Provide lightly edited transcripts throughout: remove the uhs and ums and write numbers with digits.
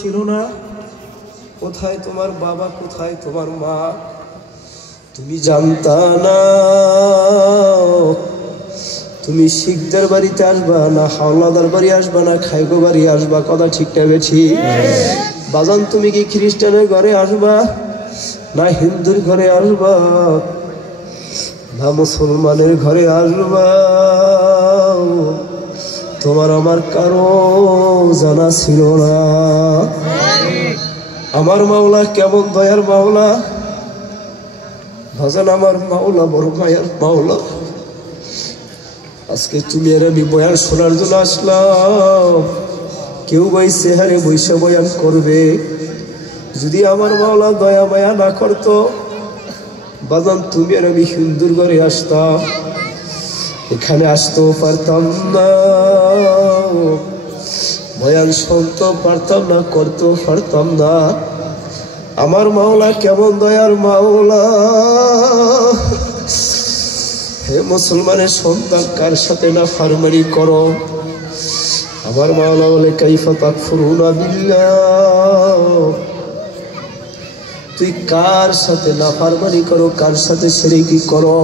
ছিল না। কোথায় তোমার বাবা, কোথায় তোমার মা? তুমি জানতা না তুমি শিখদের বাড়িতে আসবা না হাওলাদার বাড়ি আসবা না খাইগো বাড়ি আসবা? কথা ঠিক না বেঠি? বাজান তুমি কি খ্রিস্টানের ঘরে আসবা না হিন্দুর ঘরে আসবা না মুসলমানের ঘরে আসবা? তোমার আমার কারো জানা ছিল না। আমার মাওলা কেমন দয়ার মাওলা ভাজান, আমার মাওলা বড় মায়ের মাওলা। আজকে তুমি আর আমি বয়ান শোনার জন্য আসলাম। কেউ ভাই চেহারে বৈশা বয়ান করবে। যদি আমার মাওলা দয়া মায়া না করতো বাজান তুমি আর আমি হিন্দুর ঘরে আসতাম, এখানে আসতেও পারতাম না, বয়ান শুনতেও পারতাম না, করতেও পারতাম না। আমার মাওলা কেমন দয়ার মাওলা। হে মুসলমানের সন্তান, কার সাথে না ফারমানি করো? আমার মাওলা বলে কাইফা তাকফুরুনা বিল্লাহ, তুই কার সাথে না ফারমানি করো, কার সাথে শিরকি করো?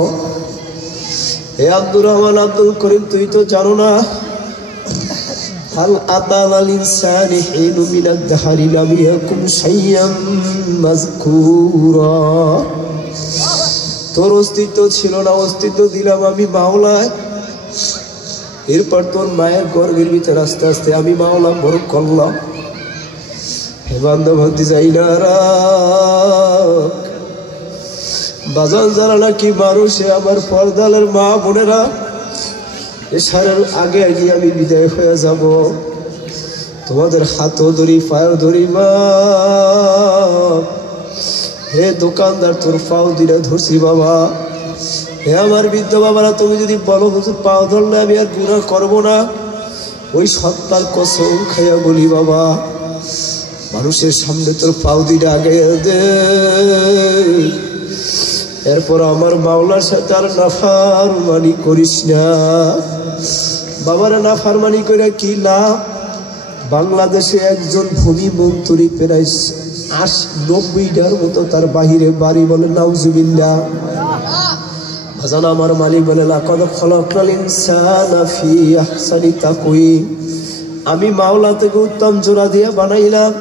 হে আব্দুর রহমান আব্দুল করিম, তুই তো জানো না হাল আতাল ইনসানি হিনু মিনাদ দাহরি লাম ইয়াকুন শাইয়াম মাযকুরা। তোর অস্তিত্ব ছিল না, অস্তিত্ব দিলাম আমি মাওলা। এরপর তোর মায়ের গর্ভের ভিতরে আস্তে আস্তে আমি মাওলা বড় করলাম। হে বান্দা ভক্তি যাই না বাজান, যারা নাকি মানুষে আমার পর্দালের মা বোনেরা এসারের আগে আগে আমি বিদায় হয়ে যাব। তোমাদের হাতও ধরি পায়েও ধরি মা। হে দোকানদার, তোর পাও দিলে ধরছি বাবা। হে আমার বৃদ্ধ বাবারা, তুমি যদি বলো হুজুর পাও ধরলে আমি আর গুনাহ করবো না, ওই সত্তার কসম খাইয়া বলি বাবা, মানুষের সামনে তোর পাও দিলে আগে দে। এরপর আমার মাওলার সাথে আর নাফরমানি করিস না। বাবারা নাফরমানি করে কি লাভ? বাংলাদেশে একজন ভূমি মন্ত্রী প্রায় 90টার মতো তার বাহিরে বাড়ি, বলে নাউজুবিল্লাহ। ভাজান আমার মালিক বলে লাকাদ খালাকনাল ইনসানা ফি আহসানি তাকওয়িম, আমি মাওলা থেকে উত্তম জোড়া দিয়ে বানাইলাম।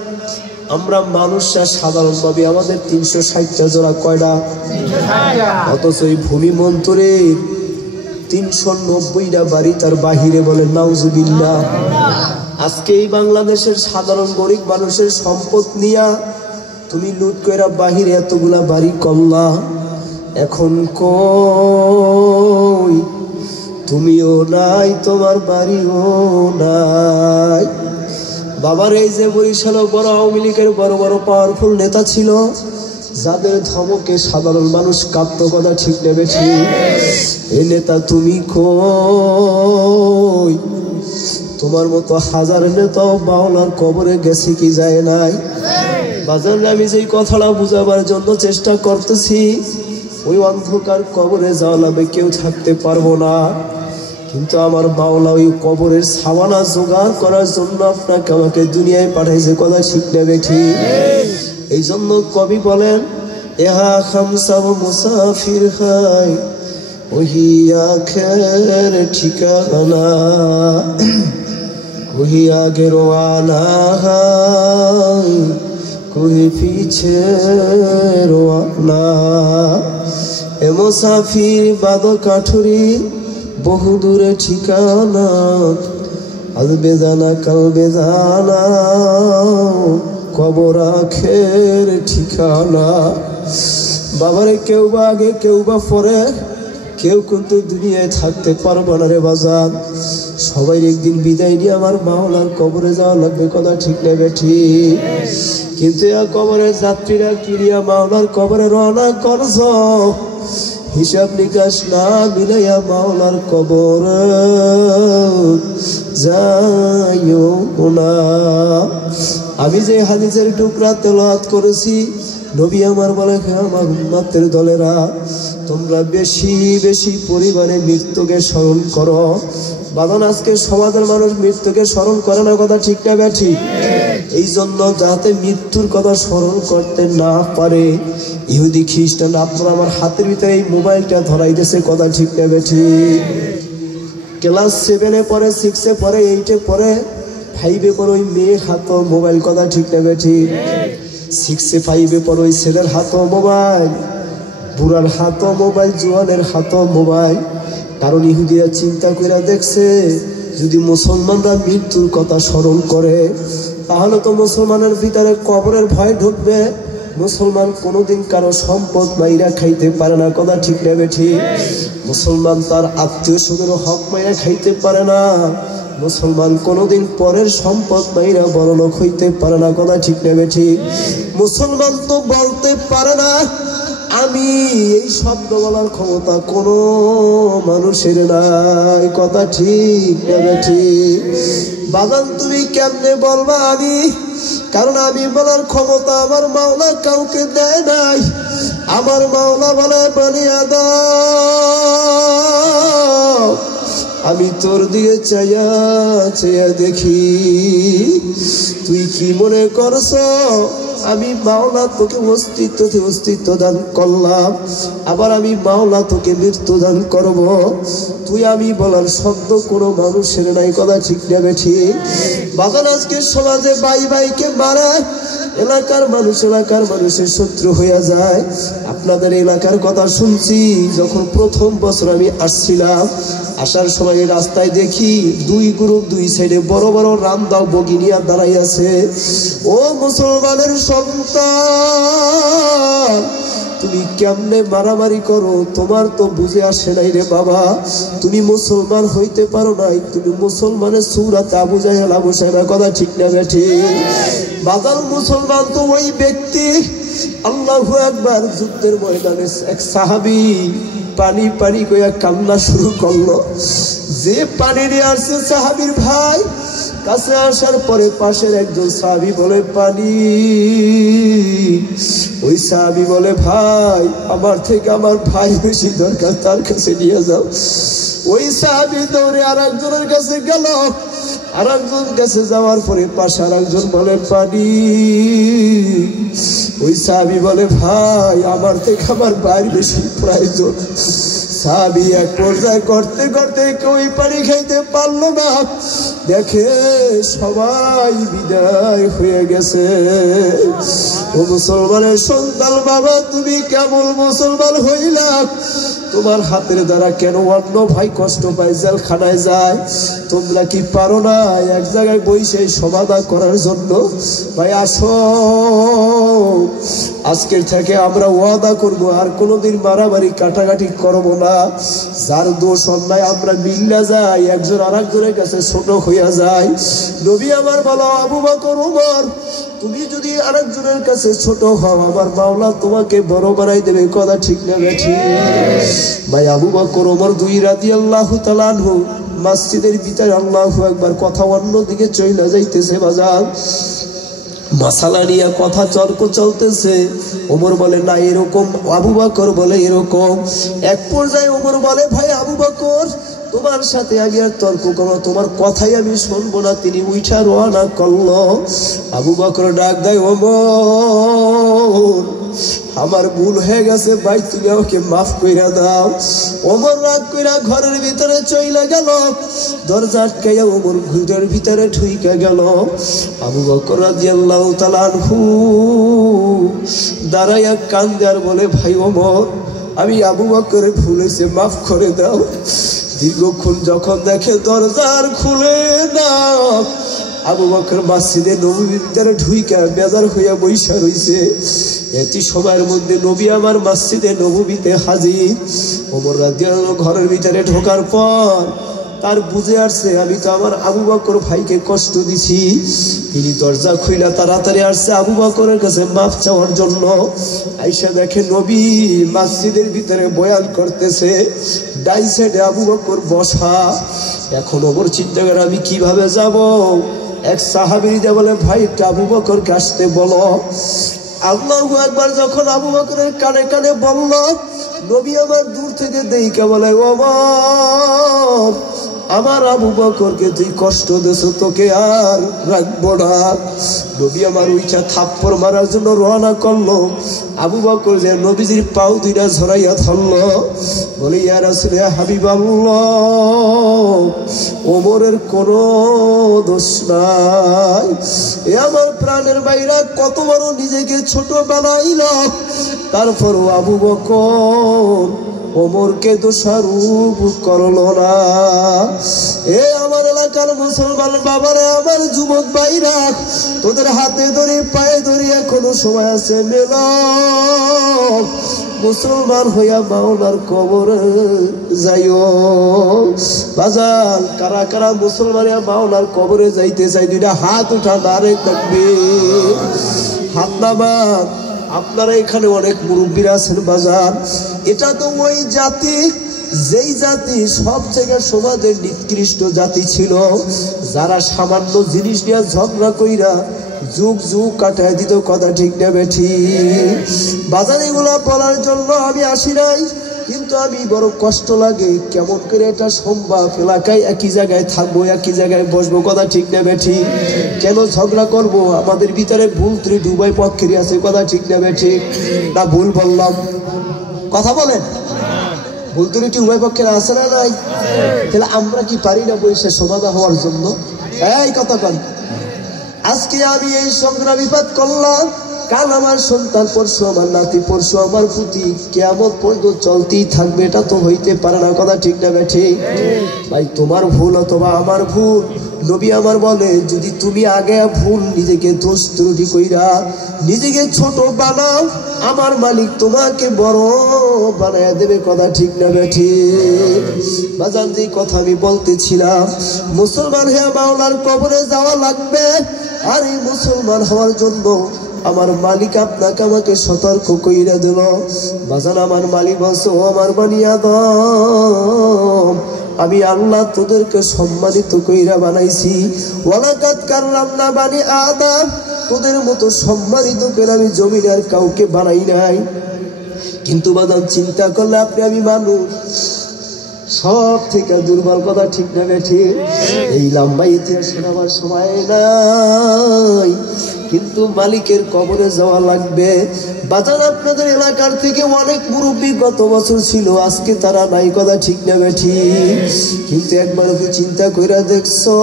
আমরা মানুষরা সাধারণভাবে আমাদের 360টা জোড়া কয়টা? অথচ এই ভূমি মন্ত্রীর 390টা বাড়ি তার বাহিরে, বলে নাউজুবিল্লাহ। আজকে এই বাংলাদেশের সাধারণ গরিব মানুষের সম্পদ নিয়া তুমি লুট কইরা বাহিরে এতগুলা বাড়ি করলা। এখন কই তুমিও নাই, তোমার বাড়িও নাই। বাবার এই যে বরিশাল বড় আওয়ামী লীগের বড় বড় পাওয়ারফুল নেতা ছিল, যাদের ধমকে সাধারণ মানুষ কাঁপত, কথা ঠিক নেবে ঠিক? এই নেতা তুমি কই? তোমার মতো হাজার নেতা মাওলার কবরে গেছে কি যায় নাই? বাজারে আমি যেই কথাটা বুঝাবার জন্য চেষ্টা করতেছি, ওই অন্ধকার কবরে যাওয়া লাগবে, কেউ থাকতে পারবো না। কিন্তু আমার মাওলা ওই কবরের সাওয়ানা জোগাড় করার জন্য আপনাকে আমাকে দুনিয়ায় পাঠাইছে, কথা ঠিক নেবে ঠিক? এই জন্য কবি বলেন এহা খামসা মুসাফির হাই ওহি আখের ঠিকানা, কোহি আগে রওয়ানা হাই কোহি পিছে রওয়ানা। এ মুসাফির বাদ কাঠুরি বহু দূরে ঠিকানা, আজ বেজানা কাল বেজানা কবর আখের ঠিকানা। বাবারে কেউ বা আগে কেউ বা পরে, কেউ কিন্তু দুনিয়ায় থাকতে পারবো না রে বাজান। সবাই একদিন বিদায় নিয়ে আমার মাওলার কবরে যাওয়া লাগবে, কথা ঠিক নেবে ঠিক? কিন্তু কবরের যাত্রীরা কিরিয়া মাওলার কবরে রওনা করছ, হিসাব নিকাশ না মিলাইয়া মাওলার কবর যাইও না। আমি যে হাদিসের টুকরা তেলাওয়াত করেছি, নবী আমার বলে হে আমার উম্মতের দলেরা, তোমরা বেশি বেশি পরিবারে মৃত্যুকে স্মরণ করো। বাদন আজকে সমাজের মানুষ মৃত্যুকে স্মরণ করে না, কথা ঠিক না ব্যাঠি? এই জন্য যাতে মৃত্যুর কথা স্মরণ করতে না পারে, ইহুদি খ্রিস্টান আপনারা আমার হাতের ভিতরে এই মোবাইলটা ধরাইতেছে, কথা ঠিক না বেঠিক? ক্লাস 7-এ পড়ে, 6-এ পড়ে, 8-এ পড়ে, 5-এ পড়ে ওই মেয়ের হাতও মোবাইল, কথা ঠিক না বেঠিক? 6-এ 5-এ পড়ে ওই ছেলের হাতও মোবাইল, বুড়ার হাতও মোবাইল, জোয়ানের হাতও মোবাইল। কারণ ইহুদিরা চিন্তা করে দেখছে যদি মুসলমানরা মৃত্যুর কথা স্মরণ করে তাহলে তো মুসলমানের ভিতরে কবরের ভয় ঢুকবে। মুসলমান কোনোদিন কারো সম্পদ মাইরা খাইতে পারে না, কথা ঠিক না বেঠিক? মুসলমান তার আত্মীয় স্বজনের হক মাইরা খাইতে পারে না। মুসলমান কোনোদিন পরের সম্পদ মাইরা বড়লোক হইতে পারে না, কথা ঠিক না বেঠিক? মুসলমান তো বলতে পারে না আমি এই শব্দ বলার ক্ষমতা কোনো মানুষের নাই, কথা ঠিক না বেঠিক? বাগান তুমি কেমনে বলবা আমি? কারণ আমি বলার ক্ষমতা আমার মাওলা কাউকে দেয় নাই। আমার মাওলা বলে বানিয়া দাও, আমি তোর দিকে চাইয়া চাইয়া দেখি তুই কি মনে করছ। আমি মাওলা তোকে অস্তিত্ব দান করলাম, আবার আমি মাওলা তোকে মৃত্যু দান করব। তুই আমি বলার শব্দ কোনো মানুষের নাই, কথা ঠিক না বেঠিক? বাগান আজকে সমাজে ভাইকে মারা, এলাকার মানুষের শত্রু হইয়া যায়। আপনাদের এলাকার কথা শুনছি, যখন প্রথম বছর আমি আসছিলাম, আসার সময় রাস্তায় দেখি 2 গ্রুপ 2 সাইডে বড় বড় রামদাও বগি নিয়ে দাঁড়াই আছে। ও মুসলমানের সন্তান, তুমি কেমনে মারামারি করো? তোমার তো বুঝে আসে নাই রে বাবা। তুমি মুসলমান হইতে পারো নাই, তুমি মুসলমানের সূরাতে আবু জাহেল আবু সাহেবের, কথা ঠিক না বেঠিক? বাদাল মুসলমান তো ওই ব্যক্তি। আল্লাহু আকবার। যুদ্ধের ময়দানে এক সাহাবী পানি কইয়া কান্না শুরু করলো। যে পানি নিয়ে আসছে সাহাবীর ভাই, কাছে আসার পরে পাশের একজন সাহাবী বলে পানি। ওই সাহাবী বলে ভাই আমার থেকে আমার ভাই বেশি দরকার, তার কাছে নিয়ে যাও। ওই সাহাবী দৌড়ে আর একজনের কাছে গেল। আর একজন কাছে যাওয়ার পরে পাশে আর একজন বলে পানি। ওই সাহাবী বলে ভাই আমার থেকে আমার ভাই বেশি প্রয়োজন। সাহাবী এক পর্যায়ে করতে করতে কেউই পানি খাইতে পারলো না। দেখে সবাই বিদায় হয়ে গেছে। ও মুসলমানের সন্তান বাবা, তুমি কেমন মুসলমান হইলা? তোমার হাতের দ্বারা কেন অন্য ভাই কষ্ট পায়, জেলখানায় যায়? তোমরা কি পারো না এক জায়গায় বসে সমাধান করার জন্য? ভাই আসো, আজকের থেকে আমরা ওয়াদা করব আর কোনোদিন মারামারি কাটাকাটি করব না। যার দোষ অন্যায় আমরা মিল্লা যাই, একজন আর একজনের কাছে ছোট হইয়া যায়। নবী আমার বলো আবু বকর ওমর, তুমি যদি আরেকজনের কাছে ছোট হও আমার মাওলা তোমাকে বড় বানাই দেবে, কথা ঠিক না বেঠিক? ভাই আবু বকর ওমর 2 রাদিয়াল্লাহু তাআলা আনহু মসজিদের ভিতরে আল্লাহু আকবার কথা অন্যদিকে চলে যাইতেছে। বাজার মাসালা নিয়ে কথা তর্ক চলতেছে। ওমর বলে না এরকম, আবু বকর বলে এরকম। এক পর্যায়ে ওমর বলে ভাই আবু বকর তোমার সাথে আগে আর তর্ক করো, তোমার কথাই আমি শুনবো না। তিনি উঠা রওনা করলো। আবু বকর ডাক দেয় ওমর আমার ভুল হয়ে গেছে ভাই, তুমি আমাকে মাফ কইরা দাও। ওমর রাগ কইরা ঘরের ভিতরে চলে গেল। দরজা আটকাইয়া ওমর ঘরের ভিতরে ঢুইকা গেল। আবু বকর রাদিয়াল্লাহু তাআলা আনহু দাঁড়াইয়া কান্দে আর বলে ভাই ওমর আমি আবু বকরের ভুল হয়েছে, মাফ করে দাও। দীর্ঘক্ষণ যখন দেখে দরজা আর খুলে না, আবু বকর মসজিদে নববীর ভিতরে ঢুইকা বেজার হইয়া বইসা রইছে। এটি সময়ের মধ্যে নবী আমার মসজিদে নববীতে হাজির। ওমর রাদিয়াল্লাহু ঘরের ভিতরে ঢোকার পর তার বুঝে আসছে আমি তো আমার আবু বকর ভাইকে কষ্ট দিছি। তিনি দরজা খুইলা তাড়াতাড়ি আসছে আবু বকরের কাছে মাফ চাওয়ার জন্য। আইসা দেখে নবী মসজিদের ভিতরে বয়ান করতেছে, ডাই সাইডে আবু বকর বসা। এখন ওমর চিন্তা করে আমি কিভাবে যাব। এক সাহাবী বলে ভাই আবু বকরকে আসতে বলো। আল্লাহু আকবার যখন আবু বকরের কানে কানে বলল, নবী আমার দূর থেকে দেইকা বলে ওমর আমার আবু বকরকে তুই কষ্ট দেছ, তোকে আর রাখবো না। নবী আমার উইচা থাপ্পড় মারার জন্য রওনা করলো। আবু বকর যে নবীজির পাও দুইটা ঝরাইয়া ধরলো, বলে ইয়া রাসূল হাবিবাল্লাহ, ওমরের কোনো দোষ নাই। এ আমার প্রাণের বাইরা কত বড় নিজেকে ছোট বানাইল, তারপরও আবু বকর ওমরকে দোষারোপ করলো না। এ আমার এলাকার মুসলমান বাবারা, আমার যুবক ভাইরা, তোদের হাতে ধরে পায়ে ধরে এখনো সময় আছে, মেল মুসলমান হইয়া মাওলার কবরে যাইও। বাজার কারা কারা মুসলমান মাওলার কবরে যাইতে চাই, দুইটা হাত উঠা, নারে তাকবীর, হাত নামান। আপনারা এখানে অনেক মুরব্বীরা আছেন বাজার। এটা তো ওই জাতি, যেই জাতি সব থেকে সমাজের নিকৃষ্ট জাতি ছিল, যারা সামান্য জিনিস নিয়ে ঝগড়া কইরা যুগ যুগ কাটায় দিত। কথা ঠিক না বেঠিক? বাজার এগুলা বলার জন্য আমি আসি নাই, কিন্তু আমি বড় কষ্ট লাগে কেমন করে এটা সম্ভব, এলাকায় একই জায়গায় থাকবো, একই জায়গায় বসবো। কথা ঠিক না বেঠিক? কেন ঝগড়া করবো? আমাদের ভিতরে ভুল ত্রুটি উভয় পক্ষেরই আছে। কথা ঠিক না বেঠিক? না ভুল বললাম? কথা বলেন, ভুল ত্রুটি উভয় পক্ষের আছে না নাই? তাহলে আমরা কি পারি না বসে সমাধান হওয়ার জন্য? এই কথা বল। আজকে আমি এই সংগ্রামীপাত করলাম, কাল আমার সন্তান, পরশু আমার নাতি, পরশু আমার পুতি, কিয়ামত পর্যন্ত চলতেই থাকবে। এটা তো হইতে পারে না। কথা ঠিক না বেঠিক? ভাই তোমার ভুল অথবা আমার ভুল, নবী আমার বলে, যদি তুমি আগে ভুল নিজেকে দোষ ত্রুটি কইরা নিজেকে ছোট বানাও, আমার মালিক তোমাকে বড় বানায় দেবে। কথা ঠিক না বেঠিক? বাজান যে কথা আমি বলতেছিলাম, মুসলমান হয়ে মাওলার কবরে যাওয়া লাগবে। আর এই মুসলমান হওয়ার জন্য আমার মালিক আপনাকে আমাকে সতর্ক কইরা দিল। বাজান আমার মালিক বলছে, ও আমার বানি আদম, আমি আল্লাহ তোদেরকে সম্মানিত কইরা বানাইছি। ওয়ালাকাদ কাররামনা বানি আদম, তোদের মতো সম্মানিত করে আমি জমিনে আর কাউকে বানাই নাই। কিন্তু বাজান চিন্তা করলে আপনি আমি মানুষ সব থেকে দুর্বল। কথা ঠিক না বেঠিক? এই লম্বা ইতিহাস শোনাবার সময় নাই, কিন্তু মালিকের কবরে যাওয়া লাগবে। বাজার আপনাদের এলাকার থেকে অনেক মুরব্বী গত বছর ছিল, আজকে তারা নাই। কথা ঠিক না বেঠিক? কিন্তু একবার কি চিন্তা করে দেখছো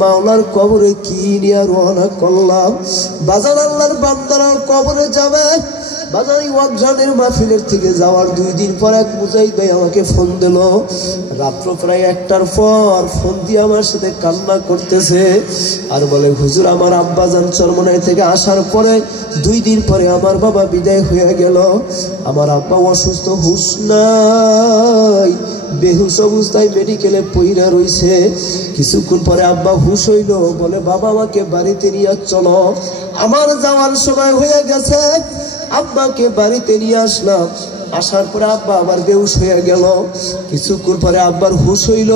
মাওলার কবরে কি নিয়ে রওনা করলাম? বাজার আল্লাহর বান্দারা কবরে যাবে। বাজার ওয়াকজানের মাহফিলের থেকে যাওয়ার 2 দিন পর এক মুজাহিদ ভাই আমাকে ফোন দিল। রাত্র প্রায় 1টার পর ফোন দিয়ে আমার সাথে কান্না করতেছে আর বলে, হুজুর আমার আব্বাজান চরমনাই থেকে আসার পরে 2 দিন পরে আমার বাবা বিদায় হয়ে গেল। আমার আব্বা অসুস্থ, হুশ নাই, বেহুশ অবস্থায় মেডিকেলে পইরা রইছে। কিছুক্ষণ পরে আব্বা হুশ হইল, বলে, বাবা আমাকে বাড়িতে নিয়ে চলো। আমার যাওয়ার সময় হয়ে গেছে। আব্বাকে বাড়িতে নিয়ে আসলাম। আসার পরে আব্বা আবার বেহুশ হয়ে গেল। কিছুক্ষণ পরে আব্বার হুশ হইল।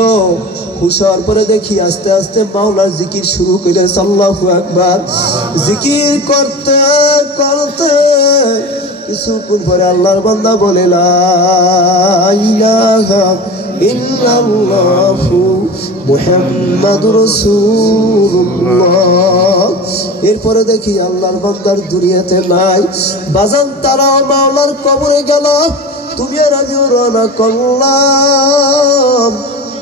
হুশ হওয়ার পরে দেখি আস্তে আস্তে মাওলার জিকির শুরু করে, আল্লাহু আকবার। জিকির করতে করতে কিছুক্ষণ পরে আল্লাহর বান্দা বলে, লা ইলাহা ইল্লাল্লাহু মুহাম্মাদুর রাসূলুল্লাহ। এরপরে দেখি আল্লাহর বান্দার দুনিয়াতে নাই। বাজান তারাও মাওলার কবরে গেল, তুমি আর আমিও রওনা করলাম।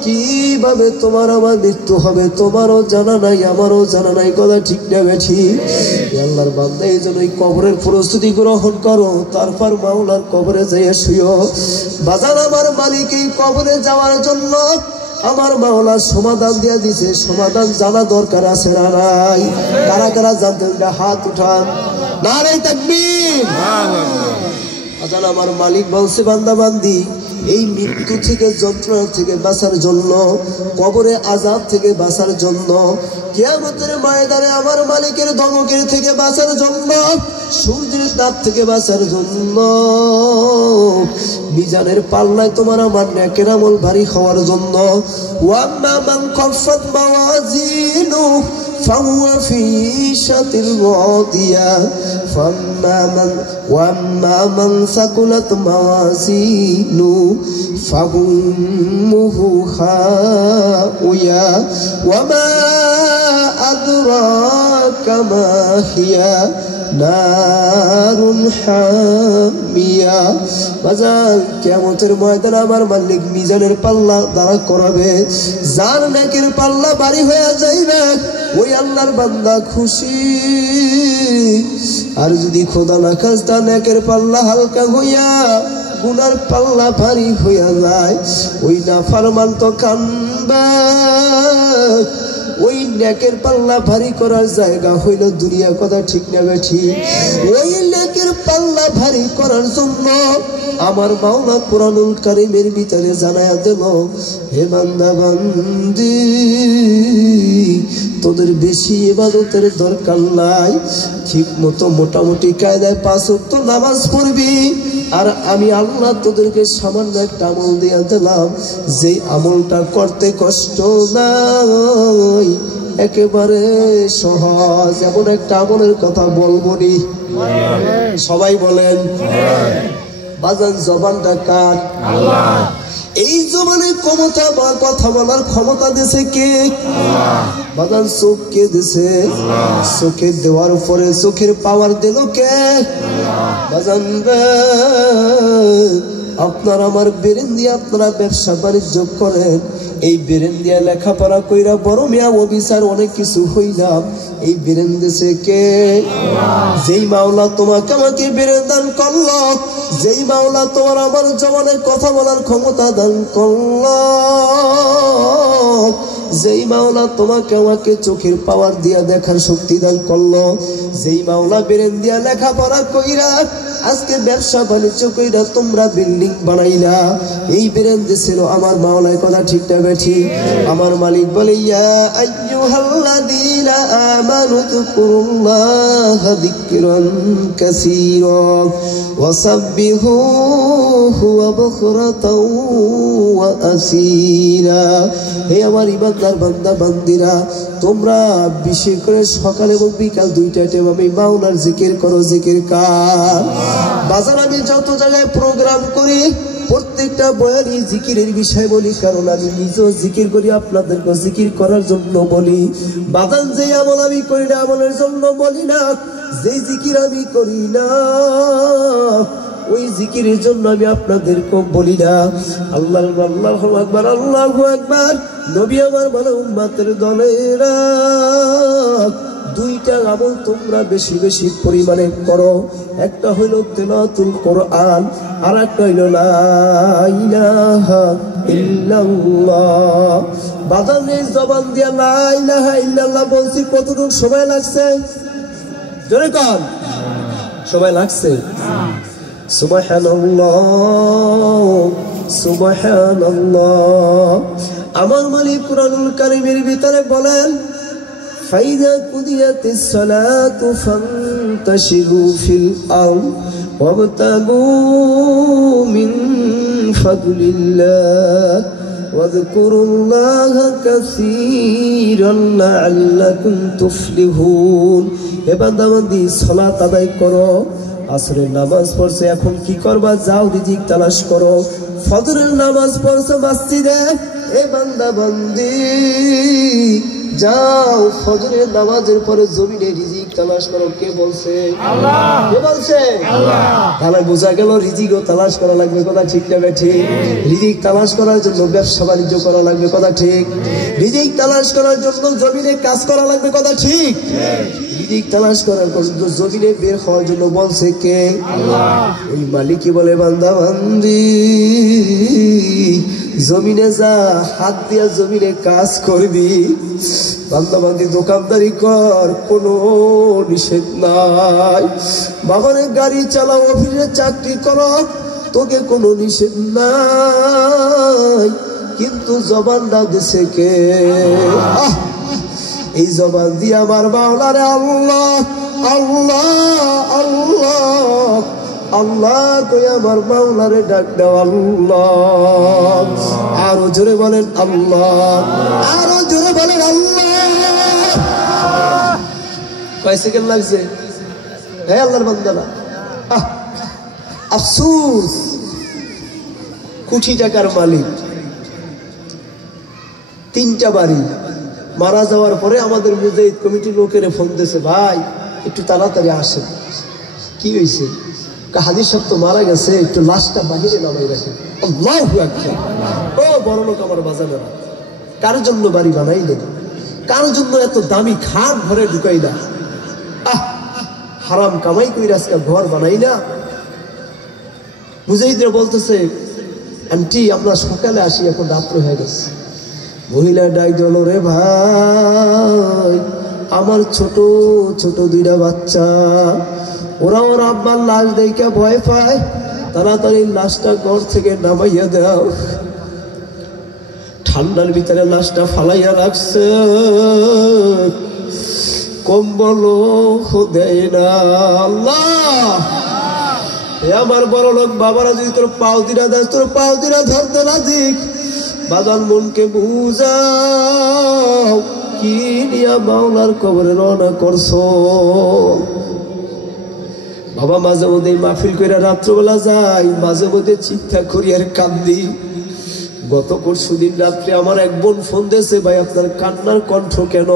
কিভাবে তোমার আমার মৃত্যু হবে তোমারও জানা নাই, আমারও জানা নাই। কথা ঠিক না বেঠিক? আল্লাহর বান্দা এই জন্য কবরের প্রস্তুতি গ্রহণ করো, তারপর মাওলার কবরে যাইয়া শুইও। বাজার আমার মালিক এই কবরে যাওয়ার জন্য আমার মাওলা সমাধান দিয়ে দিছে। সমাধান জানা দরকার আছে না নাই? কারা কারা জানতেন? হাত উঠান, নারে তাকবীর। বাজার আমার মালিক বলছে, বান্দা বান্দি, এই মৃত্যু থেকে, যন্ত্রণা থেকে বাঁচার জন্য, কবরে আযাব থেকে বাঁচার জন্য, কিয়ামতের ময়দানে আমার মালিকের ধমকের থেকে বাঁচার জন্য সূর্যের তাপ থেকে বাঁচার জন্য, মিজানের পাল্লায় তোমার আমার নেকের আমল ভারী হওয়ার জন্য। ওয়াম্মা মান খাফফাত মাওয়াজিনু ফাহুয়া ফি ঈশাতিন রাদিয়া ওয়াম্মা মান সাকুলাত মাওয়াজিনু ফাহুম্মুহু হাউয়া ওয়ামা আদরাকা মা হিয়া নারুন হামিয়া। বাজার কিয়ামতের ময়দানে আমার মালিক মিজানের পাল্লা দাঁড়া করাবে, যার নেকের পাল্লা ভারী হয়ে যাইবে ওই আল্লাহর বান্দা খুশি। আর যদি খোদা না খাস্তা নেকের পাল্লা হালকা হইয়া গুনার পাল্লা ভারী হইয়া যায়, ওই নাফরমান তো কান্দবে। ওই নেকের পাল্লা ভারী করার জায়গা হইল দুনিয়া, কথা ঠিক না ঠিক? ওই নেকের পাল্লা ভারী করার জন্য আমার মাওলা কুরআনুল কারীমের ভিতরে জানায়া দিল, হে বান্দা বান্দি, তোদের বেশি ইবাদতের দরকার নাই, ঠিক মতো মোটামুটি কায়দায় 5 ওয়াক্ত নামাজ পড়বি। আর আমি আল্লাহ তোদেরকে সামান্য একটা আমল দিয়ে দিলাম, যে আমলটা করতে কষ্ট নাই, একেবারে সহজ। এমন একটা আমলের কথা বলবো নি, সবাই বলেন। বাজান জবানটা কার? আল্লাহ। এই জবানে ক্ষমতা বা কথা বলার ক্ষমতা দিয়েছে কে? বাজান চোখ কে দিছে? চোখে দেওয়ার পরে চোখের পাওয়ার দিল কে? বাজান আপনার আমার ব্রেন দিয়ে আপনারা ব্যবসা বাণিজ্য করেন, এই ব্রেন দিয়ে লেখাপড়া কইরা বড় মিয়া অফিসার অনেক কিছু হইলাম, এই ব্রেন দিছে কে? যেই মাওলা তোমাকে আমাকে ব্রেন দান করলো, যেই মাওলা তোমার আমার জবানের কথা বলার ক্ষমতা দান করলো, যেই মাওলা তোমাকে আমাকে চোখের পাওয়ার দিয়া দেখার শক্তি দান করলো, যেই মাওলা ব্রেন দিয়া লেখাপড়া কইরা আজকে ব্যবসা বাণিজ্য কইরা তোমরা বিল্ডিং বানাইলা, এই ব্রেন দিছিল আমার মাওলায়, কথা ঠিক না বেঠি? আমার মালিক বলে, ইয়া আইয়ুহাল্লাযীনা আমানু যকুরুল্লাহা যিকরান কাসীরা ওয়াসাব্বিহুহু বুকরাতাও ওয়া আসীরা। হে আমার ইমানদার বান্দা বান্দিরা, তোমরা বিশেষ করে সকাল এবং বিকাল 2টা টাইম আমি মাওলার জিকির করো। জিকির কার? বাজার আমি যত জায়গায় প্রোগ্রাম করি প্রত্যেকটা বয়ানি জিকিরের বিষয় বলি, কারণ আমি নিজেও জিকির করি, আপনাদেরকে জিকির করার জন্য বলি। বাদান যে আমল আমি করি না আমলের জন্য বলি না, যে জিকির আমি করি না ওই জিকিরের জন্য আমি আপনাদেরকে বলি না। আল্লাহু আকবার, আল্লাহু আকবার। নবী আমার বলে, উম্মতের দলেরা 2টা আমল তোমরা বেশি বেশি পরিমাণে করো। একটা হইল তিলাওয়াতুল কোরআন, আর একটা হইল লা ইলাহা ইল্লাল্লাহ। বাদানের জবান দিয়া লা ইলাহা ইল্লাল্লাহ বলছি, কতটুকু সময় লাগছে? জোরে কন, সময় লাগছে? সুবহানাল্লাহ, সুবহানাল্লাহ। আমার মালিক কুরআনুল কারীমের ভিতরে বলেন, ফাইযা কুদিয়াতিস সালাতু ফান্তাশিরু ফিল আরদ ওয়াবতাগু মিন ফাদলিল্লাহ ওয়াযকুরুল্লাহা কাসীরান লাআল্লাকুম তুফলিহুন। হে বান্দা বান্দি, সালাত আদায় করো। আসরের নামাজ পড়ছে, এখন কি করবা? যাও রিজিক তালাশ করো। ফজরের নামাজ পড়ছে মসজিদে, এ বান্দা বান্দি যাও ফজরের নামাজের পরে জমিনে রিজিক তালাশ করো। কে বলছে? আল্লাহ। কে বলছে? আল্লাহ। তাহলে বোঝা গেল রিজিকও তালাশ করা লাগবে, কথা ঠিক না ঠিক? রিজিক তালাশ করার জন্য ব্যবসা বাণিজ্য করা লাগবে, কথা ঠিক? রিজিক তালাশ করার জন্য জমিনে কাজ করা লাগবে, কথা ঠিক? রিজিক তালাশ করার জন্য জমিনে বের হওয়ার জন্য বলছে কে? আল্লাহ। ওই মালিকই বলে, বান্দা বান্দি জমিনে যা, হাত দিয়া জমিনে কাজ করবি। বান্দা বান্দি দোকানদারি কর, কোনো নিষেধ নাই। বাবারে গাড়ি চালাও, অফিসে চাকরি করো, তোকে কোনো নিষেধ নাই। কিন্তু জবানটা দিছে কে? এই জবান দিয়ে আমার মাওলারে আল্লাহ আল্লাহ আল্লাহ আল্লাহ কই আমার মাওলারে ডাক দাও আল্লাহ। আরো জোরে বলেন আল্লাহ, আরো জোরে বলেন আল্লাহ। কয় সেকেন্ড লাগছে? হ্যাঁ আল্লাহর বান্দারা, আফসোস কোটি টাকার মালিক, 3টা বাড়ি, মারা যাওয়ার পরে আমাদের মুজাহিদ কমিটির লোকের ফোন দিয়েছে, ভাই একটু তাড়াতাড়ি আসেন। কি হয়েছে? হাজির সাহেব তো মারা গেছে, একটু লাশটা বাহিরে নামাই রাখেন। আল্লাহু আকবার। ও বড় লোক আমার বাজানেরা, কার জন্য বাড়ি বানাইলেন? কার জন্য এত দামি খাট ঘরে ঢুকাই না? হারাম কামাই করে আজকে ঘর বানাই না। মুজাহিদরা বলতেছে, আন্টি আমরা সকালে আসি, এখন রাত্র হয়ে গেছে। মহিলা ডাক দিল, রে ভাই আমার ছোট ছোট 2টা বাচ্চা, ওরা ওর আব্বার লাশ দেখে ভয় পায়, তাড়াতাড়ি লাশটা ঘর থেকে নামাইয়া দাও। ঠান্ডার ভিতরে লাশটা ফালাইয়া রাখছে, কম্বল দেয় না। আল্লাহ, আমার বড় লোক বাবারা যদি তোর পাও দিরা দেয়, তোর পাও দিরা ধরতে রাজি। বাজান মনকে বুঝাও, কি নিয়া মাওলার কবরে রওনা করছো? বাবা মাঝে মধ্যে মাহফিল করে রাত্রবেলা যাই, মাঝে মধ্যে চিন্তা করি আর কান্দি। গত পরশুদিন রাত্রে আমার এক বোন ফোন দিয়েছে, ভাই আপনার কান্নার কণ্ঠ কেন?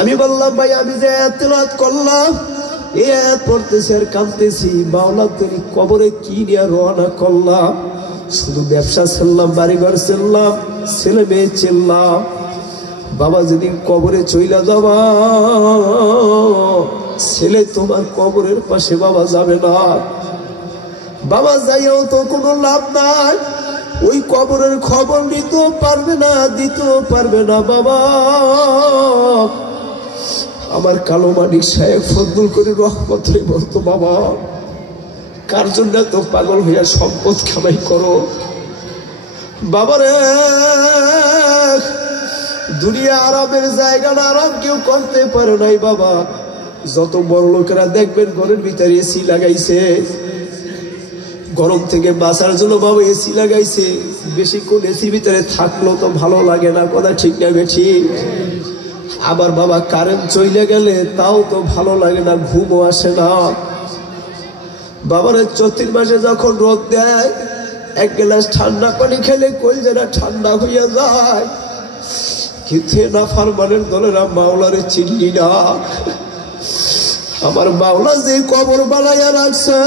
আমি বললাম, ভাই আমি যে আয়াত তিলাওয়াত করলাম, এই আয়াত পড়তেছি আর কাঁদতেছি। মাওলা তুমি কবরে কি নিয়ে রওনা করলাম? শুধু ব্যবসা ছেড়লাম, বাড়িঘর ছেড়লাম, ছেলে মেয়ে ছেড়লাম। বাবা যেদিন কবরে চইলা যাবা, ছেলে তোমার কবরের পাশে বাবা যাবে না। বাবা যাইও তো কোনো লাভ নাই, ওই কবরের খবর নিতেও পারবে না, দিতেও পারবে না। বাবা আমার কালো মানিক সাহেব ফজল করে রহমতে বলতো, বাবা কার জন্য তো পাগল হইয়া সম্পদ কামাই করো? বাবারে দুনিয়া আরামের জায়গাটা আরাম কেউ করতে পারে নাই। বাবা যত বড় লোকেরা দেখবেন ঘরের ভিতরে এসি লাগাইছে, গরম থেকে বাঁচার জন্য বাবা এসি লাগাইছে। বেশিক্ষণ এসির ভিতরে থাকলেও তো ভালো লাগে না, কথা ঠিক না বেঠি? আবার বাবা কারেন্ট চলে গেলে তাও তো ভালো লাগে না, ঘুমও আসে না। বাবার চৈত্র মাসে যখন রোদ দেয়, 1 গ্লাস ঠান্ডা পানি খেলে কলজেরা ঠান্ডা হইয়া যায়। কিন্তু না ফারমানের দলেরা মাওলারে চিনলি না। আমার মাওলা যে কবর বানাইয়া রাখছে,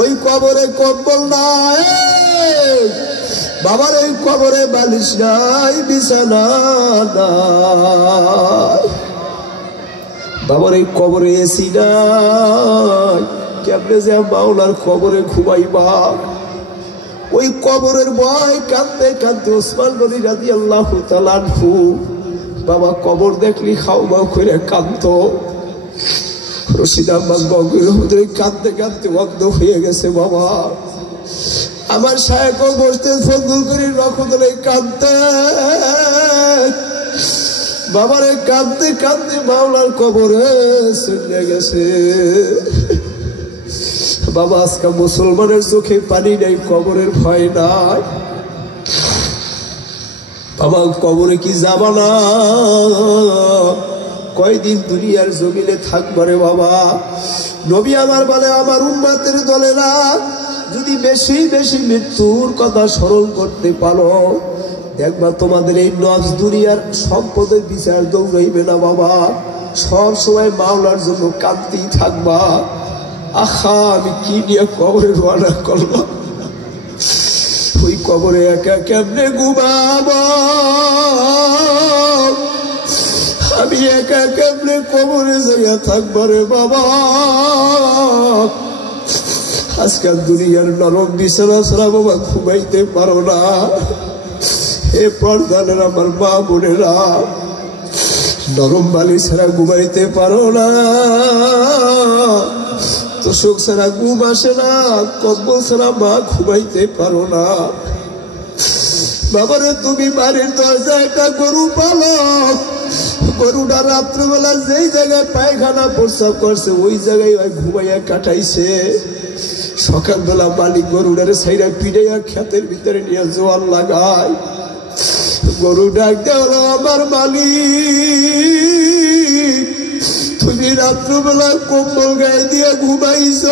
ওই কবরে কম্বল নাই, বাবার ওই কবরে বালিশ নাই, বিছানা নাই, বাবার এই কবরে এসি নাই। কেমনে যে মাওলার কবরে ঘুমাইবা? ওই কবরের ভয় কাঁদতে কাঁদতে ওসমান গনি রাদিয়াল্লাহু তাআলা আনহু বাবা কবর দেখলি খাও বাও করে কাঁদতো। রশিদ আহমদ বগুড়া কাঁদতে কাঁদতে বন্ধ হয়ে গেছে। বাবা আমার সাহেবও বসতে ফজল করে রহমতুল্লাহ কাঁদতে, বাবারে কাঁদতে কাঁদতে মাওলার কবরে চলে গেছে। বাবা আজকে মুসলমানের চোখে পানি নাই, কবরের ভয় নাই। বাবা কবরে কি যাবা না? কয়দিন দুনিয়ার জমিনে থাকবারে বাবা? নবী আমার বলে, আমার উম্মতের দলেরা যদি বেশি বেশি মৃত্যুর কথা স্মরণ করতে পারো, দেখবা তোমাদের এই নফস দুনিয়ার সম্পদের বিচার দৌড়াইবে না বাবা। সব সময় মাওলার জন্য কাঁদতেই থাকবা। আহা আমি কি নিয়ে কবরে রওনা করলাম? ওই কবরে একা কেমনে ঘুমাবো? আমি একা কেমনে কবরে যাইয়া থাকবো রে বাবা? আজকাল দুনিয়ার নরম বিছানা ছাড়া বাবা ঘুমাইতে পারো না। হে পর্দানের আমার মা বোনেরা, নরম বালি ছাড়া ঘুমাইতে পারো না, তোষক ছাড়া ঘুম আসে না, কম্বল ছাড়া মা ঘুমাইতে পারো না। বাবারে তুমি বাড়ির দরজায় একটা গরু পালো, গরুটা রাত্রবেলা যেই জায়গায় পায়খানা প্রস্রাব করছে ওই জায়গায় ঘুমাইয়া কাটাইছে। সকালবেলা মালিক গরুটারে সাইরা পিড়াইয়া ক্ষেতের ভিতরে নিয়ে জোয়ার লাগায়। গরু ডাকতে হলো, আমার মালিক তুমি রাত্রবেলা কম্বল গায়ে দিয়ে ঘুমাইছ,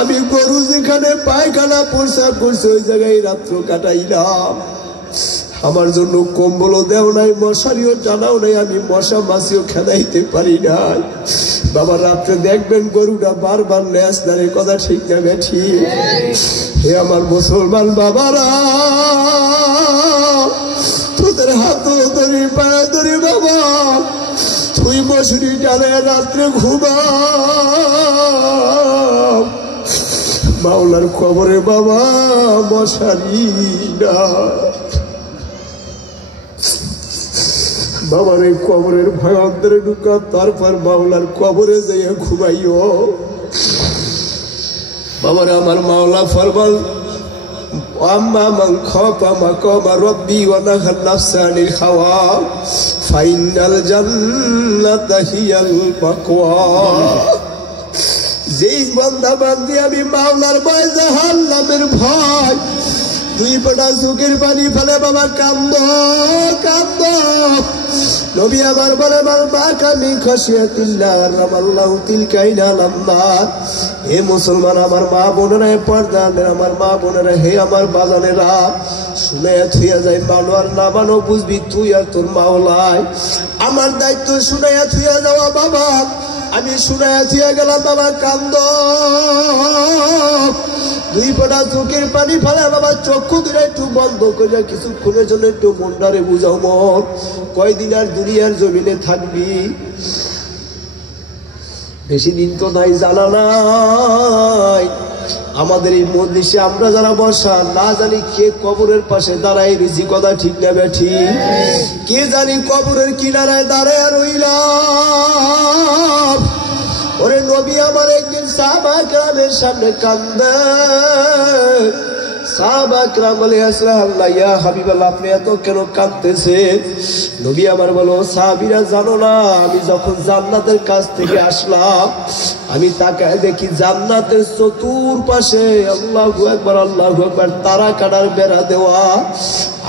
আমি গরু যেখানে পায়খানা প্রস্রাব করছে ওই জায়গায় রাত্র কাটাইলাম। আমার জন্য কম্বলও দেও নাই, মশারিও টানাও নাই, আমি মশা মাছিও খেদাইতে পারি নাই। বাবা রাত্রে দেখবেন গরুটা বারবার লেজ নাড়ে, কথা ঠিক না বেঠি? হে আমার মুসলমান বাবারা, তোদের হাত ধরে পায়ে ধরে বাবা তুই মশুরি টানে রাত্রে ঘুমা। মাওলার কবরে বাবা মশারি না, বাবার এই কবরের ভয় অন্তরে ঢুকা, তারপর মাওলার কবরে যাইয়া ঘুমাইও। বাবার আমার মাওলা ফরমান, আম্মা মান খাফা মাকামা রাব্বি ওয়া নাহান নাফসা আনিল হাওয়া ফাইনাল জান্নাতা হিয়াল মাকওয়া। যেই বান্দা বান্দি আমি মাওলার ভয়, জাহান্নামের ভয়, দুই ফোঁটা চোখের পানি ফেলে বাবা কান্দ কান্দ। নবী আমার বলে, আমার মা কামি খাশিয়াতিল্লাহ রামাল্লাহু তিলকাইনা নান্নার। হে মুসলমান আমার মা বোনেরা, পর্দা আমার মা বোনেরা, হে আমার বাজানেরা, শুনে থুইয়া যায়, মানো আর না মানো বুঝবি তুই আর তোর মাওলাই। আমার দায়িত্ব শুনাইয়া থুইয়া যাওয়া বাবা, আমি শুনাইয়া থুইয়া গেলাম বাবা কান্দ। দুই ফোঁটা চোখের পানি ফেলে বাবা, চক্ষু দুটা একটু বন্ধ করে কিছুক্ষণের জন্য একটু মনটারে বুঝাও। মন কয়দিন আর দুনিয়ার জমিনে থাকবি? বেশি দিন তো নাই, জানা নাই। আমাদের এই মজলিসে আমরা যারা বসা, না জানি কে কবরের পাশে দাঁড়ায় রয়েছি, কথা ঠিক না বেঠি? কে জানি কবরের কিনারায় দাঁড়ায় রইলাম। ওরে নবী আমার একদিন সাহাবা কেরামের সামনে কান্দে। সাহাবা কেরাম বলে, আল্লাহ ইয়া হাবিবাল্লাহ, আপনি এত কেন কাঁদতেছেন? নবী আমার বলো, সাহাবীরা জানো না, আমি যখন জান্নাতের কাছ থেকে আসলাম, আমি তাকায় দেখি জান্নাতের চতুর্পাশে আল্লাহু আকবার আল্লাহু আকবার তারা কাটার বেড়া দেওয়া।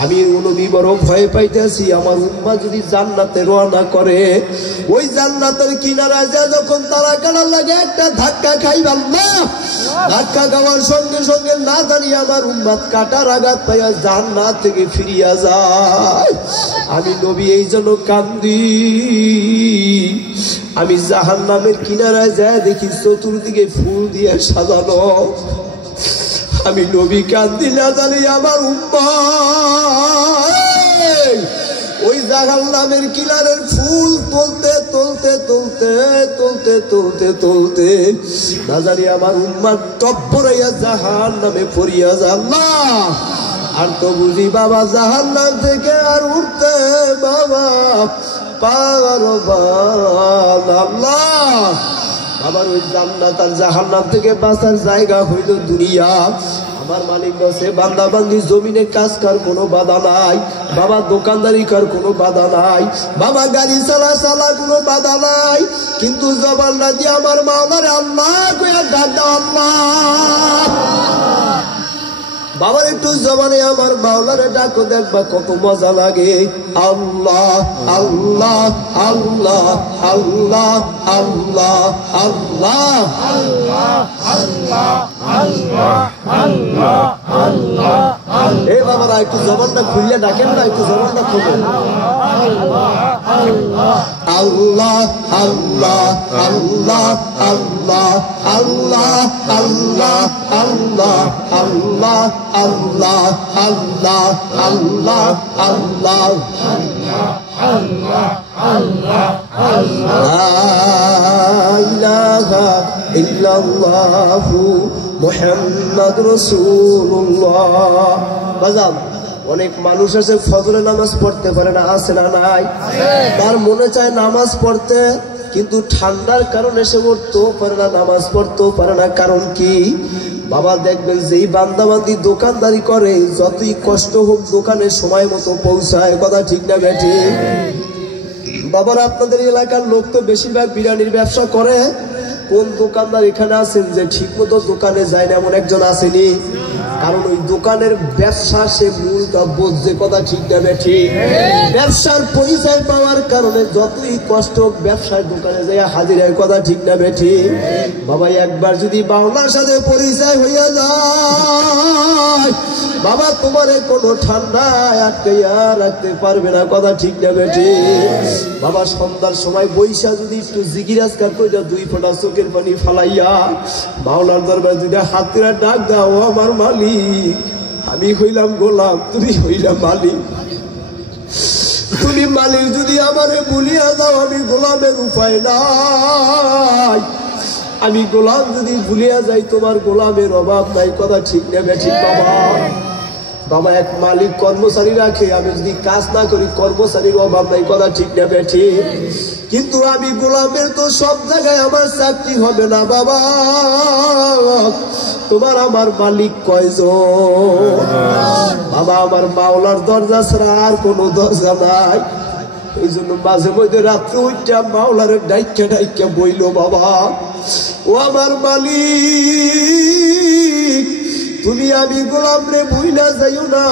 আমি নবী বড় ভয় পাইতেছি, আমার উম্মাহ যদি জান্নাতে রওনা করে, ওই জান্নাতের কিনারায় যা যখন তারা কাটার লাগে একটা ধাক্কা খাইবাম না, ধাক্কা খাওয়ার সঙ্গে সঙ্গে না জানি আমার উম্মাহ কাটার আঘাত পাইয়া জান্নাত থেকে ফিরিয়া যায়। আমি নবী এই জন্য কান্দি। আমি জাহান্নামের কিনারায় যায় দেখি চতুর্দিকে ফুল দিয়ে সাজানো। আমি নবী কান্দি, না জানি আমার উম্মাহ ওই জাহান্নামের কিনারের ফুল তুলতে তুলতে তুলতে তুলতে তুলতে তুলতে না জানি আমার উম্মাহ টপ্পরাইয়া জাহান্নামে পড়িয়া যায়। না আর তো বুঝি বাবা জাহান্নাম থেকে আর উঠতে বাবা পারবান। আল্লাহ আবার ওই জান্নাত আর জাহান্নাম থেকে বাঁচার জায়গা হইল দুনিয়া। আমার মালিক বসে, বান্দা বান্দি জমিনে কাজ কার কোনো বাধা নাই বাবা, দোকানদারি কার কোনো বাধা নাই বাবা, গাড়ি চালা চালা কোনো বাধা নাই, কিন্তু জবানটা দিয়ে আমার মাওলারে আল্লাহ কইয়া ডাক দাও। আল্লাহ বাবার একটু জবানে আমার মাওলারে ডাকো, দেখবা কত মজা লাগে। আল্লাহ আল্লাহ আল্লাহ আল্লাহ আল্লাহ আল্লাহ আল্লাহ আল্লাহ আল্লাহ আল্লাহ। এই বাবারা একটু জবানটা খুললে ডাকেন না, একটু জবানটা খুলবেন। আল্লাহ আল্লাহ আল্লাহ আল্লাহ আল্লাহ আল্লাহ আল্লাহ আল্লাহ আল্লাহ আল্লাহ আল্লাহ আল্লাহ আল্লাহ আল্লাহ আল্লাহ লা ইলাহা ইল্লাল্লাহু মুহাম্মাদুর রাসূলুল্লাহ। বাজান অনেক মানুষ আছে ফজরের নামাজ পড়তে পারে না, আছে না নাই? তার মনে চায় নামাজ পড়তে, কিন্তু ঠান্ডার কারণে সে উঠতেও পারে না, নামাজ পড়তেও পারে না। কারণ কি? বাবা দেখবেন যেই বান্দাবান্দি দোকানদারি করে যতই কষ্ট হোক দোকানে সময় মতো পৌঁছায়। কথা ঠিক না বেঠি? বাবার আপনাদের এলাকার লোক তো বেশিরভাগ বিরিয়ানির ব্যবসা করে। কোন দোকানদার এখানে আছেন যে ঠিক মতো দোকানে যায় না এমন একজন আসেনি? কারণ ওই দোকানের ব্যবসা সে মূলটা বোঝে। কথা ঠিক না বেঠি? ব্যবসার পরিচয় পাওয়ার কারণে যতই কষ্ট হোক ব্যবসার দোকানে যায় হাজির হয়। কথা ঠিক না বেঠি? বাবা একবার যদি বাংলার সাথে পরিচয় হইয়া যায় বাবা তোমার কোনো ঠান্ডায় আটকাইয়া রাখতে পারবে না। কথা ঠিক না বেঠি? বাবা সন্ধ্যার সময় বৈশা যদি একটু জিকির আজকার করে দুই ফোঁটা চোখের পানি ফালাইয়া মাওলার দরবারে দুইটা হাত তুলে ডাক দাও, আমার মালিক আমি হইলাম গোলাম, তুমি হইলাম মালিক। তুমি মালিক যদি আমারে ভুলিয়া যাও আমি গোলামের উপায় নাই। আমি গোলাম যদি ভুলিয়া যাই তোমার গোলামের অভাব নাই। কথা ঠিক না বেঠিক? বাবা বাবা এক মালিক কর্মচারী রাখে, আমি যদি কাজ না করি কর্মচারীর অভাব নাই। কথা ঠিক না বেঠিক? কিন্তু আমি গোলামের তো সব জায়গায় আমার চাকরি হবে না। বাবা তোমার আমার মালিক কয়জন? বাবা আমার মাওলার দরজা ছাড়া আর কোনো দরজা নাই। এই জন্য মাঝে মধ্যে রাত্রে উঠা মাওলার ডাইকা ডাইকা বইল, বাবা ও আমার মালিক তুমি আমি গোলাম রে ভুইলা যাইও না।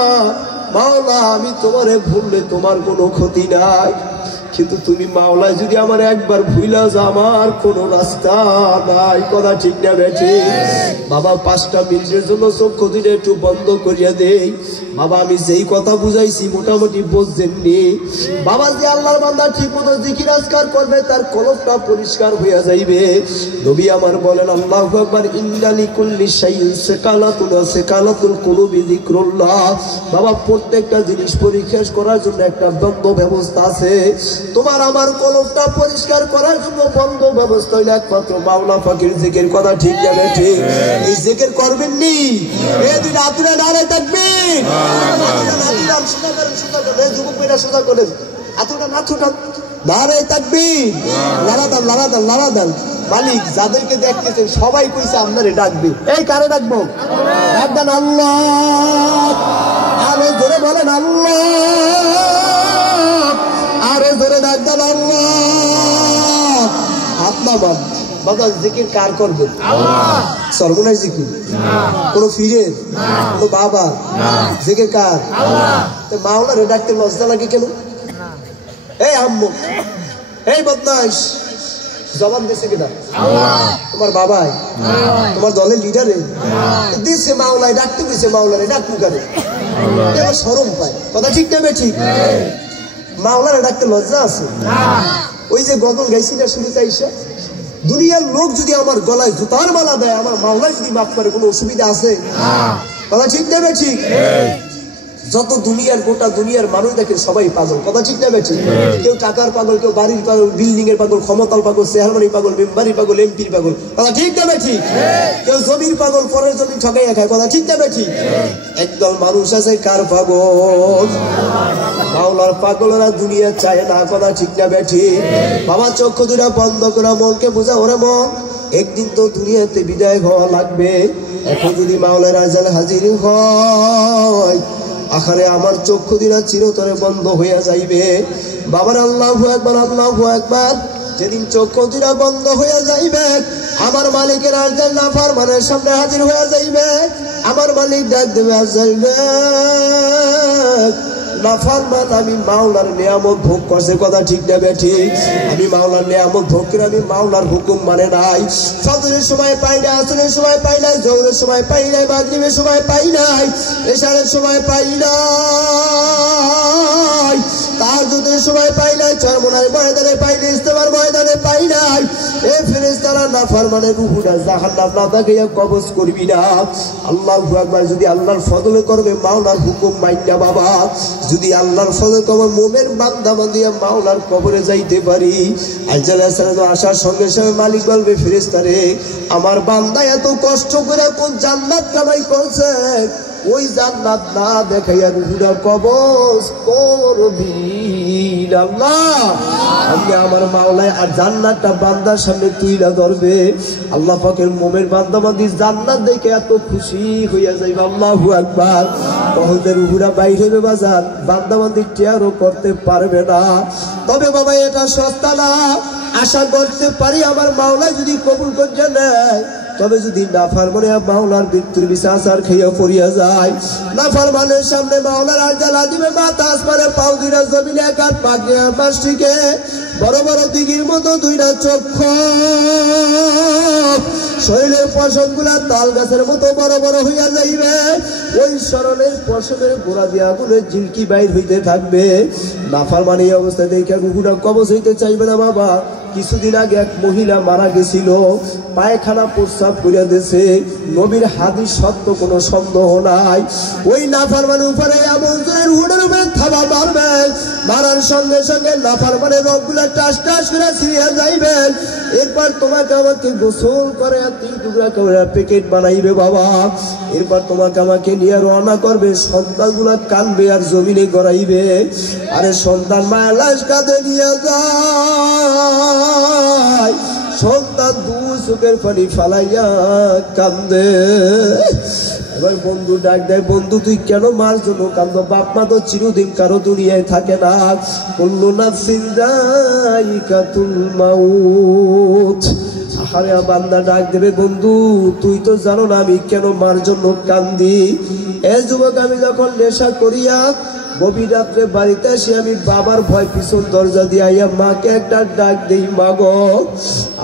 মাওলা আমি তোমারে ভুললে তোমার কোনো ক্ষতি নাই, কিন্তু তুমি মাওলায় যদি আমার একবার ভুইলা যা আমার কোনো রাস্তা নাই। কথা ঠিক না বেঠি? বাবা 5টা মিনিটের জন্য চক্ষু দুটো একটু বন্ধ করিয়া দেই। বাবা আমি যেই কথা বুঝাইছি মোটামুটি বুঝছেননি? বাবা যে আল্লাহর বান্দা ঠিক মতো জিকির আজকার করবে তার কলবটা পরিষ্কার হইয়া যাইবে। নবী আমার বলেন আল্লাহু আকবার, ইন্না লিকুল্লি শাইইন সাকালাতুন ওয়া সাকালাতুল কুলুবি যিকরুল্লাহ। বাবা প্রত্যেকটা জিনিস পরীক্ষা করার জন্য একটা বন্ধ ব্যবস্থা আছে। তোমার আমার কলবটা পরিষ্কার করার জন্য বন্ধ ব্যবস্থা হইল একমাত্র মাওলা পাকের জিকির। কথা ঠিক না ঠিক? এই জিকির করবেন নি এই দুই রাত্রে নারে তাকবীর, মালিক যাদেরকে দেখতেছেন সবাই কইছে আপনারে ডাকবে। এই কারে ডাকবো? ডাকবেন আল্লাহ, আরো জোরে বলেন আল্লাহ, আরো জোরে ডাকবেন আল্লাহ। আপনার বাবা জিকির কার করবেন? সর্বনাশ জিকির কোন ফিরের কোন বাবা জিকির কার? মাওলারে ডাকতে লজ্জা লাগে কেন? এই আম্মু এই বদমাইশ জবান দিছে কিনা? তোমার বাবাই তোমার দলের লিডারে দিছে মাওলায় ডাকতে দিছে, মাওলারে ডাকতে কারে? এবার শরম পায়। কথা ঠিক না ঠিক? মাওলারে ডাকতে লজ্জা আছে? ওই যে গজল গাইছি না শুরুতে আইসা, দুনিয়ার লোক যদি আমার গলায় জুতার মালা দেয় আমার মাওলায় যদি মাফ করে কোনো অসুবিধা আছে? কথা ঠিক না ঠিক? যত দুনিয়ার গোটা দুনিয়ার মানুষ দেখেন সবাই পাগল। কথা ঠিক না ঠিক? কেউ টাকার পাগল, কেউ বাড়ির পাগল, বিল্ডিং এর পাগল, ক্ষমতার পাগল, চেয়ারম্যানের পাগল, মেম্বারের পাগল, এমপির পাগল। কথা ঠিক না ঠিক? কেউ জমির পাগল, পরের জমি ঠকাইয়া খায়। কথা ঠিক না ঠিক? একদল মানুষ আছে কার পাগল? মাওলার পাগলরা দুনিয়া চায় না। কথা ঠিক না ঠিক? বাবা চক্ষু দুটা বন্ধ করা মনকে বোঝা, ওরে মন একদিন তো দুনিয়াতে বিদায় হওয়া লাগবে। এখন যদি মাওলার আজান হাজির হয় আখারে আমার চক্ষু দিনা চিরতরে বন্ধ হইয়া যাইবে। বাবার আল্লাহু আকবার, আল্লাহু আকবার। যেদিন চক্ষু দিনা বন্ধ হইয়া যাইবে আমার মালিকের আজান না ফরমানের সামনে হাজির হইয়া যাইবে। আমার মালিক ডাক দেবে, আজাইবে নাফরমান আমি মাওলার নিয়ামত ভোগ করছে। কথা ঠিক না ঠিক? আমি মাওলার নিয়ামত ভোগ করে আমি মাওলার হুকুম মানে নাই। ফজরের সময় পাই নাই, আসরের সময় পাই নাই, জোহরের সময় পাই নাই, মাগরিবের সময় পাই নাই, এশারের সময় পাই নাই, তাহাজ্জুদের সময় পাই নাই, চরমনার ময়দানে পাই নাই, ইস্তেমার ময়দানে পাই নাই। এই ফেরেশতারা নাফরমানের রূহটা জাহান্নাম না তাকিয়া কবজ করবি না। আল্লাহু আকবার। যদি আল্লাহর ফজলে করবে মাওলার হুকুম মাইনা বাবা, যদি আল্লাহর ফজল কবর মোমের বান্দা বান্দিয়া মাওলার কবরে যাইতে পারি, আইজাল আসার আসার সঙ্গে সঙ্গে মালিক বলবে ফেরেশতারে আমার বান্দা এত কষ্ট করে কোন জান্নাত কামাই করছে, ওই জান্নাত না দেখাইয়া রুহুটা কবজ করবি। আল্লাহ আপনি আমার মাওলায় আর জান্নাতটা বান্দার সামনে তুইলা ধরবে। আল্লাহ পাকের মোমের বান্দা বান্দি জান্নাত দেখে এত খুশি হইয়া যাইবে। আল্লাহু আকবার। কহদের রুহুরা বাইর হইবে বাজার, বান্দা বান্দি টেরও করতে পারবে না। তবে বাবা এটা সস্তা না। আশা করতে পারি আমার মাওলা যদি কবুল করে নেয়, তবে যদি নাফরমানে মাওলার মৃত্যুর বিচার খাইয়া পড়িয়া যায়, নাফরমানের সামনে মাওলার আর জ্বালা দিবে মাথা আসমানে, পাও দুইটা জমিনে, এক হাত পাগড়ি পাশটিকে, বড় বড় দিঘির মতো দুইটা চক্ষু, শরীরের পশম গুলা তাল গাছের মতো বড় বড় হইয়া যাইবে। ওই স্মরণের পশমের গোড়া দিয়া আগুনের ঝিলকি বাইর হইতে থাকবে। নাফরমানি এই অবস্থায় দেখে রুহুটা কবজ হইতে চাইবে না বাবা। কিছুদিন আগে এক মহিলা মারা গেছিল, পায়খানা প্রস্রাব করিয়া দিয়েছে। নবীর হাদিস সত্য, কোনো সন্দেহ নাই। ওই নাফরমানের উপরে এমন রুহুটার উপরে থাবা মারবে, মারার সঙ্গে সঙ্গে নাফরমানের রগগুলা টাস টাস করে ছিঁড়িয়া যাইবেন। এরপর তোমাকে আমাকে গোসল করে 3 টুকরা করে প্যাকেট বানাইবে বাবা। এরপর তোমাকে আমাকে নিয়ে রওনা করবে। সন্তানগুলা কানবে আর জমিনে গড়াইবে। আরে সন্তান মায়ের লাশ কাঁধে নিয়ে যায়, সন্তান দু চোখের পানি ফালাইয়া কান্দে। এবার বন্ধু ডাক দেয়, বন্ধু তুই কেন মার জন্য কান্দ? বাপ মা তো চিরদিন কারো দুনিয়ায় থাকে না। কুল্লু নাফসিন যায়িকাতুল মাউত। আরে বান্দা ডাক দেবে, বন্ধু তুই তো জানো না আমি কেন মার জন্য কান্দি। এ যুবক, আমি যখন নেশা করিয়া গভীর রাত্রে বাড়িতে আসি, আমি বাবার ভয় পিছন দরজা দিয়ে আইয়া মাকে একটা ডাক দেই, মা গো।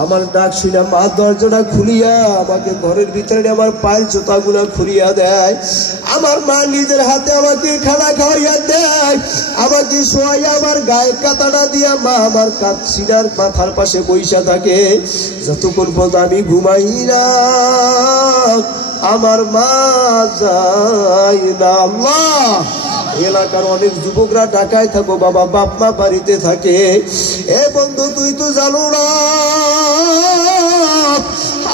আমার ডাক শুনে মা দরজাটা খুলিয়া আমাকে ঘরের ভিতরে আমার পায়ের জুতাগুলা খুলিয়া দেয়। আমার মা নিজের হাতে আমাকে খানা খাওয়াইয়া দেয়, আমাকে শোয়াইয়া আমার গায়ে কাতাটা দিয়া মা আমার কাঁদছিনার মাথার পাশে বইসা থাকে। যতক্ষণ পর্যন্ত আমি ঘুমাই না আমার মা যায় না। আল্লাহ, এলাকার অনেক যুবকরা ঢাকায় থাকো বাবা, বাপ মা বাড়িতে থাকে। এ বন্ধু তুই তো জানো না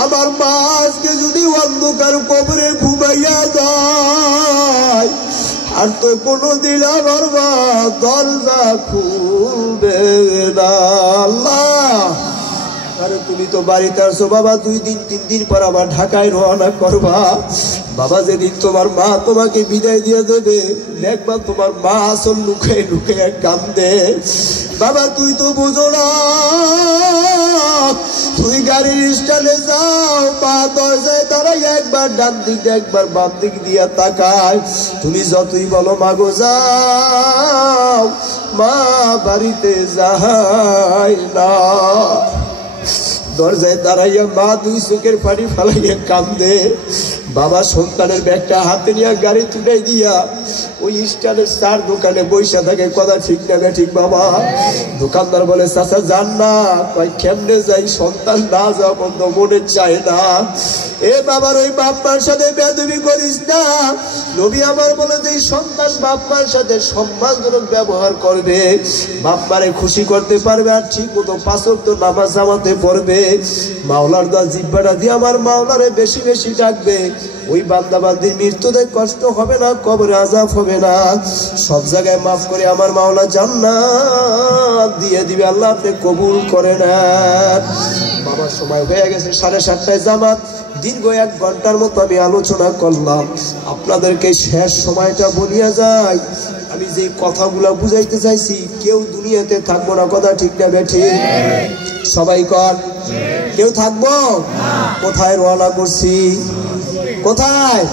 আমার মা আজকে যদি অন্ধকার কবরে ঘুমাইয়া যায়, আর তো কোনোদিন আমার মা দরজা খুলবে না। আল্লাহ, আরে তুমি তো বাড়িতে আসো বাবা, 2 দিন 3 দিন পর আবার ঢাকায় রওনা করবা। বাবা যেদিন তোমার মা তোমাকে বিদায় দিয়ে দেবে, দেখবা তোমার মা আসল লুকিয়ে লুকিয়ে কান্দে। বাবা তুই তো বুঝো না, তুই গাড়ির স্ট্যান্ডে যাও, মা দরজায় দাঁড়াই একবার ডান দিক একবার বাম দিক দিয়া তাকায়। তুমি যতই বলো মাগো যাও, মা বাড়িতে যায় না। দরজায় দাঁড়াইয়া মা 2 চোখের পানি ফালাইয়া কান্দে। বাবা সন্তানের ব্যাগটা হাতে নিয়ে গাড়ি তুলে দিয়া ওই স্টানের 4 দোকানে বৈশা থাকে। কথা ঠিক না ঠিক বাবা? দোকানদার বলে চাচা যান না। কয় কেমনে যাই, সন্তান না যাওয়া বন্ধ মনে চায় না। এ বাবার ওই বাপমার সাথে বেয়াদবি করিস না। নবী আমার বলে যে সন্তান বাপমার সাথে সম্মানজনক ব্যবহার করবে, বাপমারে খুশি করতে পারবে, আর ঠিক মতো 5 ওয়াক্ত নামাজ জামাতে পড়বে, মাওলার দা জিব্বাটা দিয়ে আমার মাওলারে বেশি বেশি ডাকবে, ওই বান্দা বান্দির মৃত্যুতে কষ্ট হবে না, কবরে আযাব হবে না, সব জায়গায় মাফ করে আমার মাওলা জান্নাত দিয়ে দিবে। আল্লাহ আপনি কবুল করে নেন। বাবার সময় হয়ে গেছে 7:30টায় জামাত। দীর্ঘ 1 ঘন্টার মতো আমি আলোচনা করলাম। আপনাদেরকে শেষ সময়টা বলিয়া যাই, আমি যে কথাগুলো বুঝাইতে চাইছি, কেউ দুনিয়াতে থাকবো না। কথা ঠিক না বেঠিক? সবাই কর, কেউ থাকবো? কোথায় রওনা করছি? কোথায়?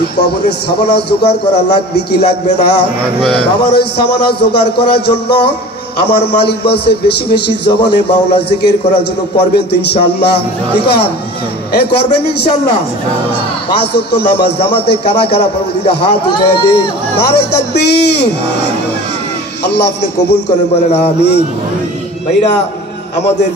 এই কবরের সামানা জোগাড় করা লাগবে কি লাগবে না? বাবার ওই সামানা জোগাড় করার জন্য আমার মালিক বলছে বেশি বেশি জবানে মাওলা জিকির করার জন্য। করবেন তো ইনশাআল্লাহ? ঠিক আছে, এ করবেন ইনশাআল্লাহ? 5 ওয়াক্ত নামাজ জামাতে কারা কারা পড়বে? 2টা হাত উঠায় দিন। নারে তাকবীর। আল্লাহ আপনি কবুল করেন, বলেন আমিন। ভাইরা, আমাদের